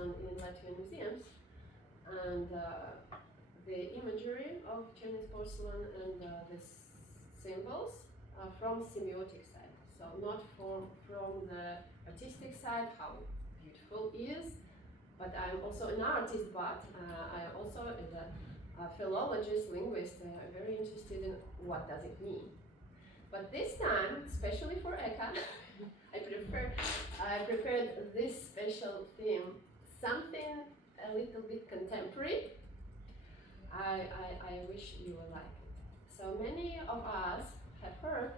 porcelain in Latvian museums, and the imagery of Chinese porcelain and the symbols from semiotic side. So not from the artistic side, how beautiful it is, but I'm also an artist, but I also, as a philologist, linguist, very interested in what does it mean. But this time, especially for EKA, I prepared this special theme, something a little bit contemporary. I wish you will like it. So many of us have heard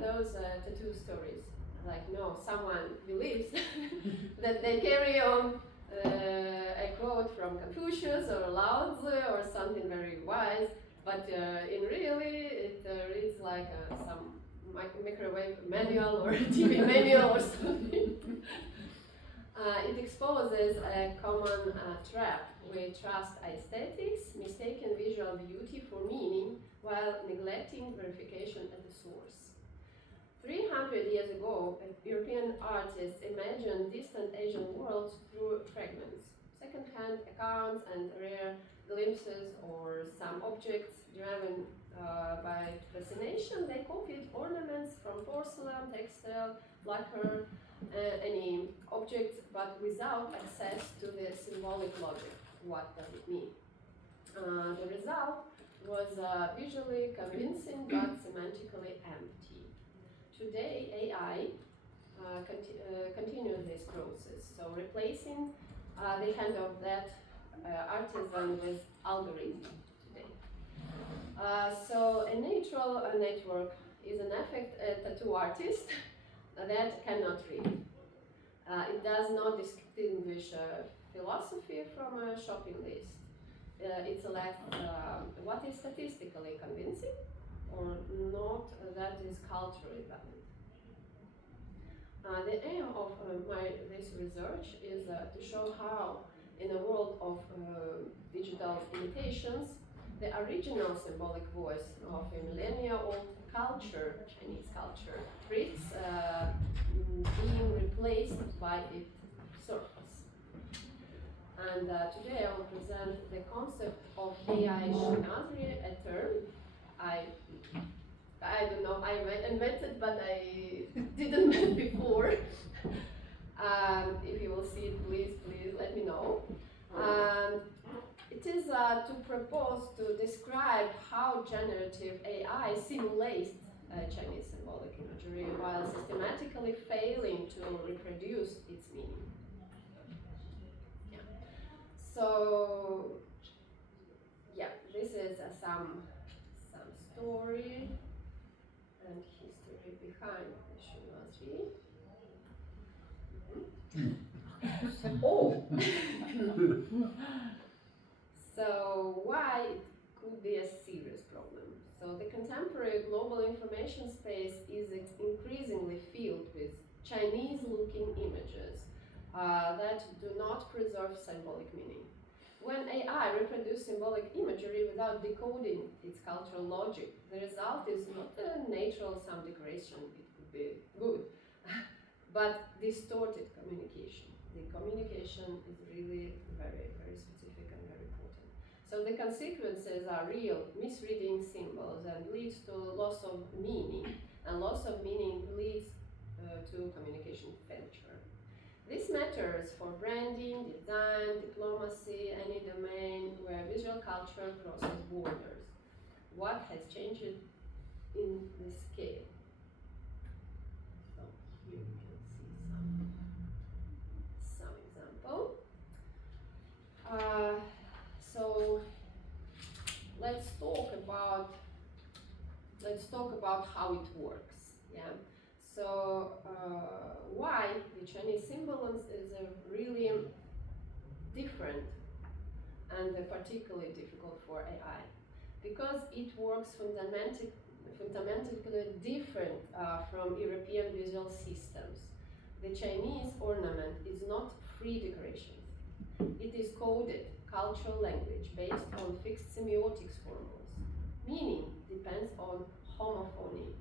those tattoo stories. Like, no, someone believes that they carry on a quote from Confucius or Lao Tzu or something very wise, but in really it reads like some microwave manual or TV manual or something. It exposes a common trap. We trust aesthetics, mistaken visual beauty for meaning, while neglecting verification at the source. 300 years ago, European artists imagined distant Asian worlds through fragments, second-hand accounts and rare glimpses, or some objects driven by fascination. They copied ornaments from porcelain, textile, lacquer, any objects, but without access to the symbolic logic. What does it mean? The result was visually convincing but semantically empty. Today, AI continues this process, so replacing the hand of that artisan with algorithm today. So a neutral network is an effect tattoo artist that cannot read. It does not distinguish philosophy from a shopping list. It selects what is statistically convincing or not that is culturally valid. The aim of this research is to show how, in a world of digital imitations, the original symbolic voice of a millennia-old culture, Chinese culture, risks being replaced by its surface. And today I will present the concept of AI Chinoiserie, a term I don't know, I invented, but I didn't met before. If you will see it, please let me know. It is to propose to describe how generative AI simulates Chinese symbolic imagery while systematically failing to reproduce its meaning. Yeah. So, yeah, this is some story and history behind the Chinoiserie. Oh! So why it could be a serious problem? So the contemporary global information space is increasingly filled with Chinese-looking images that do not preserve symbolic meaning. When AI reproduces symbolic imagery without decoding its cultural logic, the result is not a natural sound decoration, it could be good, but distorted communication. The communication is really very, very specific and very important. So the consequences are real, misreading symbols and leads to loss of meaning, and loss of meaning leads to communication failure. This matters for branding, design, diplomacy, any domain where visual culture crosses borders. What has changed in this scale? So here you can see some example. So let's talk about how it works. Yeah. So why the Chinese symbol is really different and particularly difficult for AI? Because it works fundamentally different from European visual systems. The Chinese ornament is not free decoration. It is coded cultural language based on fixed semiotics formulas. Meaning depends on homophony,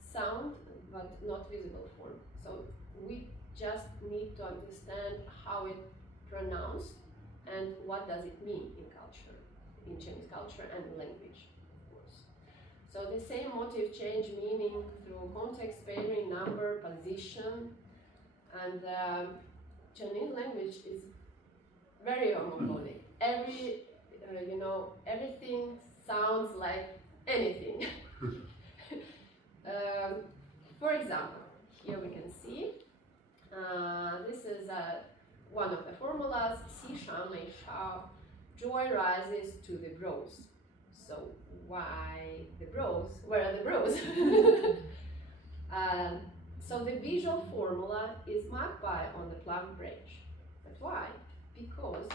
sound but not visible form. So we just need to understand how it pronounced, and what does it mean in culture, in Chinese culture and language, of course. So the same motif change meaning through context, pairing, number, position, and Chinese language is very homophonic. Everything sounds like anything. For example, here we can see, this is one of the formulas, xi shan mei shao, joy rises to the brows. So why the brows? Where are the brows? So the visual formula is magpie on the plum branch. But why? Because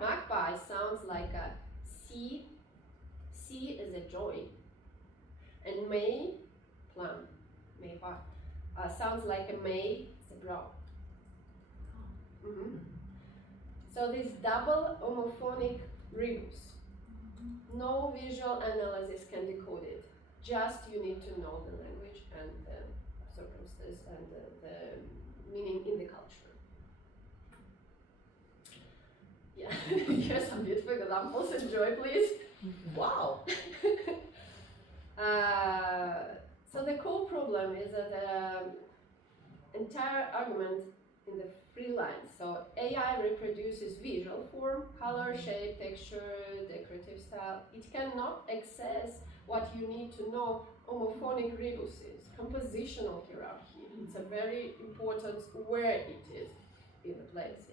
magpie sounds like a C is a joy, and May, plum, May sounds like a May, it's a brow. So this double homophonic rebus, no visual analysis can decode it. Just you need to know the language and the circumstances and the meaning in the culture. Yeah, here's some beautiful examples. Enjoy, please. Wow. So the core problem is that the entire argument in the three lines. So AI reproduces visual form, color, shape, texture, decorative style. It cannot access what you need to know homophonic rebuses, compositional hierarchy. It's a very important where it is in the place,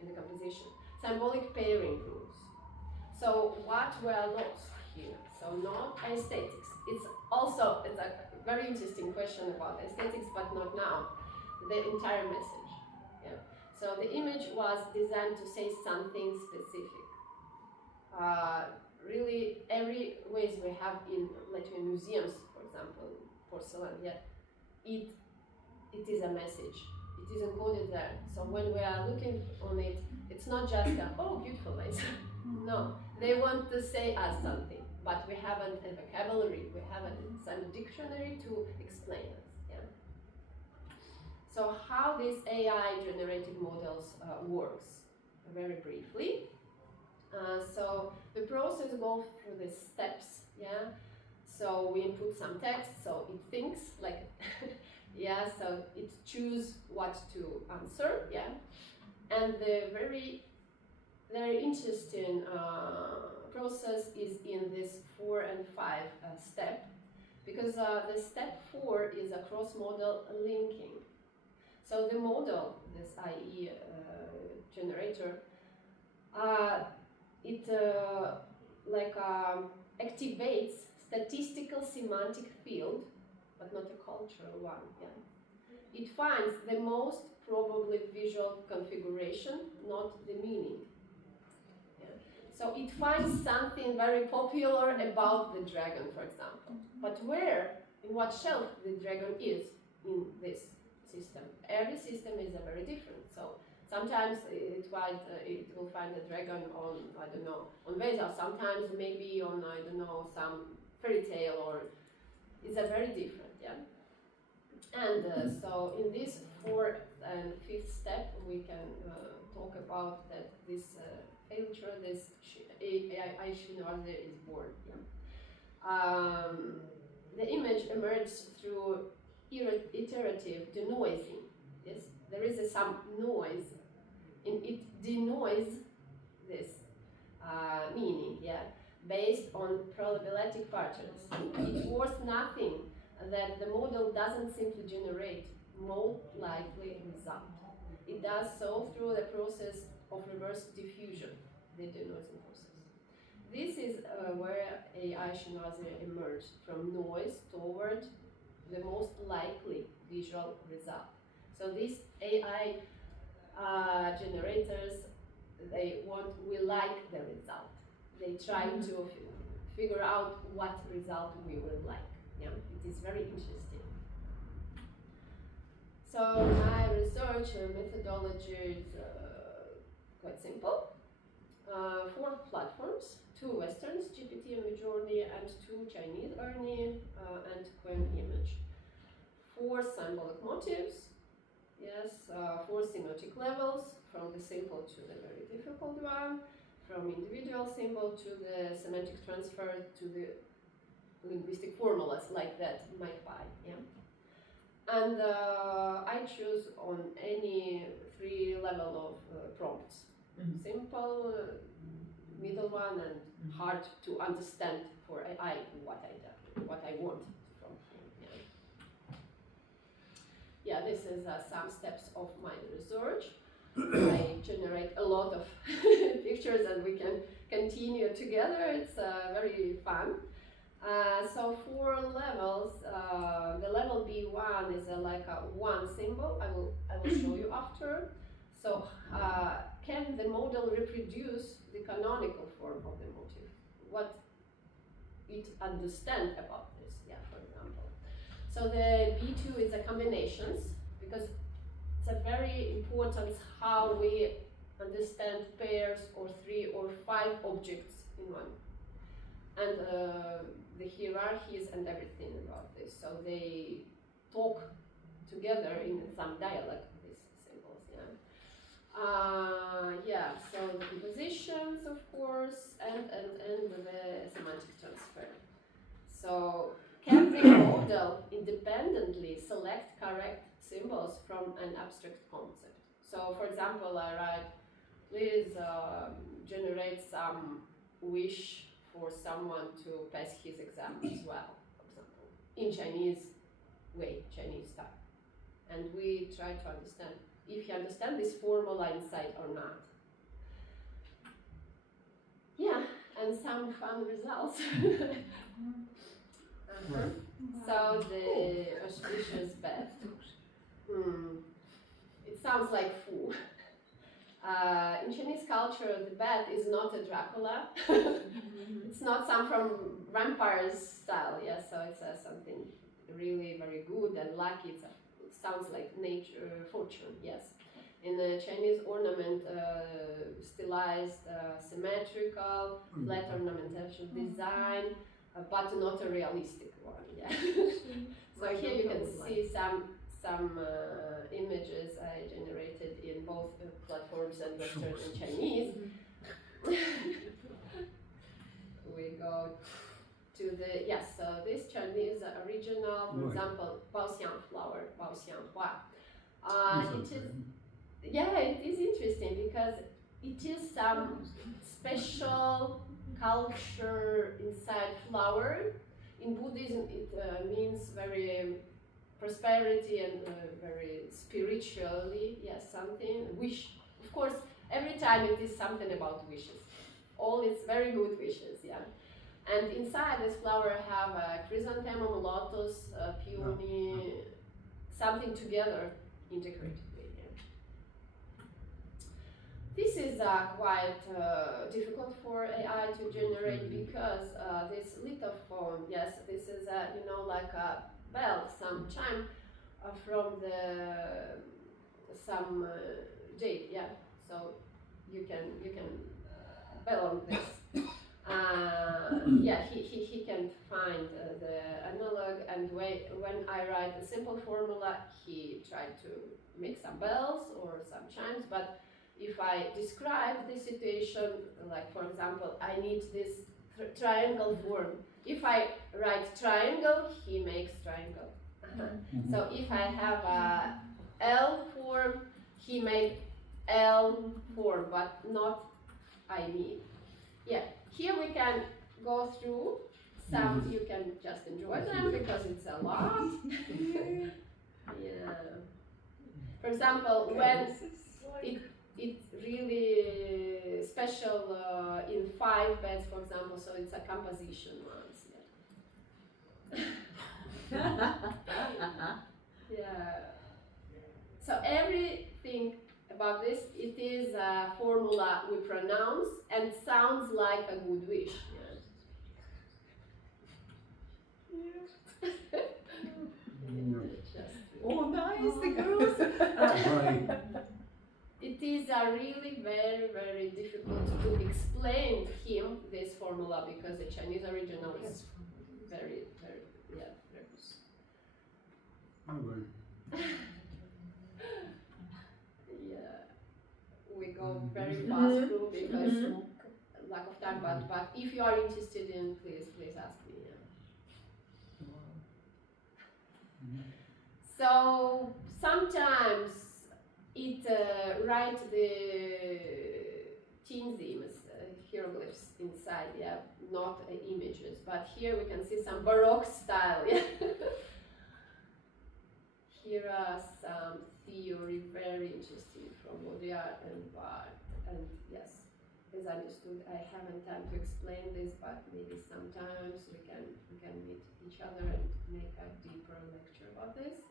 in the composition. Symbolic pairing rules. So what were lost here? So not aesthetics. It's a very interesting question about aesthetics, but not now. The entire message. So the image was designed to say something specific. Really, every ways we have in Latvian museums, for example, porcelain, it is a message. It is encoded there. So when we are looking on it, it's not just oh, beautiful lace. No, they want to say us something, but we haven't a vocabulary, we haven't some dictionary to explain us. So how these AI generated models works, very briefly. So the process goes through the steps, So we input some text, so it thinks like, so it chooses what to answer, And the very interesting process is in this 4 and 5 step, because the step 4 is a cross-model linking. So the model, this IE generator, it activates statistical semantic field, but not a cultural one. It finds the most probably visual configuration, not the meaning. So it finds something very popular about the dragon, for example. But where, in what shelf the dragon is in this system? Every system is very different. So sometimes it will find the dragon on, I don't know, on Vesa. Sometimes maybe on, I don't know, some fairy tale, or it's a very different, And so in this 4th and 5th step, we can talk about that this filter, this AI Chinoiserie is born. The image emerges through iterative denoising. Yes, there is some noise, and it denoise this meaning. Based on probabilistic patterns. It's worth nothing that the model doesn't simply generate most likely result. It does so through the process of reverse diffusion, the denoising process. This is where AI Chinoiserie emerged from noise toward the most likely visual result. So these AI generators, we like the result. They try to figure out what result we will like. It is very interesting. So my research methodology is quite simple. 4 platforms, 2 Westerns, GPT and Midjourney, and 2 Chinese, Ernie and Quen image. 4 symbolic motifs, Yes, 4 semiotic levels, from the simple to the very difficult one, from individual symbol to the semantic transfer to the linguistic formulas like that, MyPy. Yeah. And I choose on any 3 level of prompts. Simple, middle one, and hard to understand for AI what I want from him. Yeah, yeah, this is some steps of my research. I generate a lot of pictures and we can continue together. It's very fun. So 4 levels. The level B1 is like a 1 symbol. I will show you after. So can the model reproduce the canonical form of the motif? What it understand about this? Yeah, for example. So the B2 is a combinations, because it's a very important how we understand pairs or 3 or 5 objects in one. And the hierarchies and everything about this. So they talk together in some dialogue, these symbols. Yeah. Yeah. So the compositions, of course, and the semantic transfer. So can the model independently select correct symbols from an abstract concept? So, for example, I write, please generate some wish for someone to pass his exam as well, for example, in Chinese way, Chinese style. And we try to understand if he understands this formula inside or not. Yeah, and some fun results. So the auspicious bat. It sounds like Fu. In Chinese culture, the bat is not a Dracula. It's not some from vampires style, yeah. So it's something really very good and lucky. It sounds like nature, fortune, yes. In the Chinese ornament, stylized, symmetrical, flat ornamentation design, but not a realistic one, yeah. So here you can see some images I generated in both platforms and Western and Chinese. We go to the, yes, so this Chinese original, for example, Baoxiang flower, Baoxiang Hua. It is, yeah, it is interesting because it is some special culture inside flower. In Buddhism, it means very prosperity and very spiritually, yes, something, wish. Of course, every time it is something about wishes. All it's very good wishes, yeah. And inside this flower have a chrysanthemum, lotus, peony, something together integratedly. Yeah. This is quite difficult for AI to generate because this lithophone, yes, this is you know, like a bell, some chime from the some jade, yeah. So you can bell on this. Yeah, he can find the analog, and when I write a simple formula, he tried to make some bells or some chimes, but if I describe the situation, like for example, I need this triangle form. If I write triangle, he makes triangle. So if I have a L form, he makes L form, but not I need. Yeah, here we can go through some, you can just enjoy them because it's a lot. Yeah. For example, when it's really special in 5 beds, for example, so it's a composition ones. Yeah. Yeah. So everything about this, it is a formula we pronounce and sounds like a good wish. Yeah. Oh, nice, the girls. It is really very, very difficult to explain him this formula because the Chinese original is very, very, yeah, very. we go very fast through because lack of time. But if you are interested in, please ask me. So sometimes it write the Chinese hieroglyphs inside, not images. But here we can see some Baroque style. Here are some theory, very interesting from Baudrillard and Barthes. And yes, as I understood, I haven't time to explain this, but maybe sometimes we can meet each other and make a deeper lecture about this.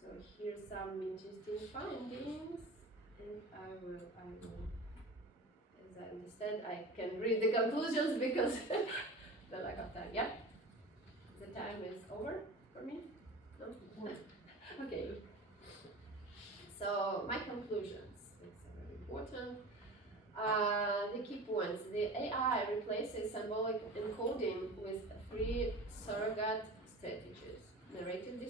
So here's some interesting findings, and I will, as I understand, I can read the conclusions because the lack of time. Yeah, the time is over for me. No? Okay. So my conclusions. It's very important. The key points. The AI replaces symbolic encoding with 3 surrogate strategies: narrative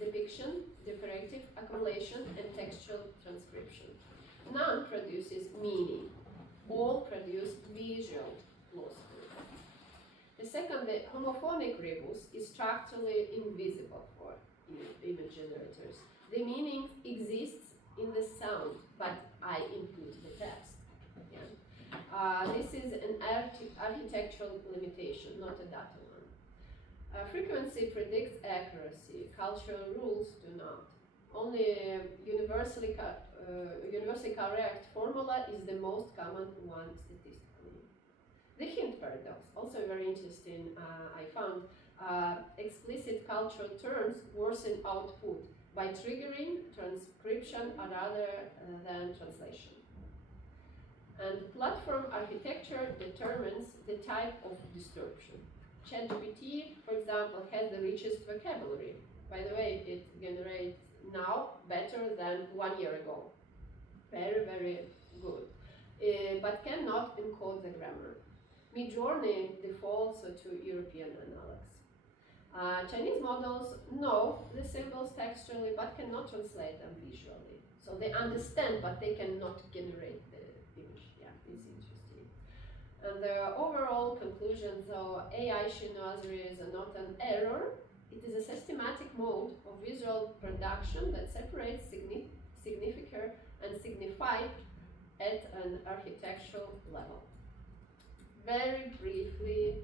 depiction, decorative accumulation, and textual transcription. None produces meaning. All produce visual glossary. The second, the homophonic rebus, is structurally invisible for image generators. The meaning exists in the sound, but I input the text. This is an architectural limitation, not a data one. Frequency predicts accuracy. Cultural rules do not. Only universally correct formula is the most common one statistically. The hint paradox, also very interesting, I found. Explicit cultural terms worsen output by triggering transcription rather than translation. And platform architecture determines the type of distortion. ChatGPT, for example, has the richest vocabulary. By the way, it generates now better than 1 year ago. Very, very good. But cannot encode the grammar. Midjourney defaults to European analogs. Chinese models know the symbols textually but cannot translate them visually. So they understand, but they cannot generate the image. Yeah, it's interesting. And the overall conclusion, so AI Chinoiserie is not an error. It is a systematic mode of visual production that separates signifier and signified at an architectural level. Very briefly.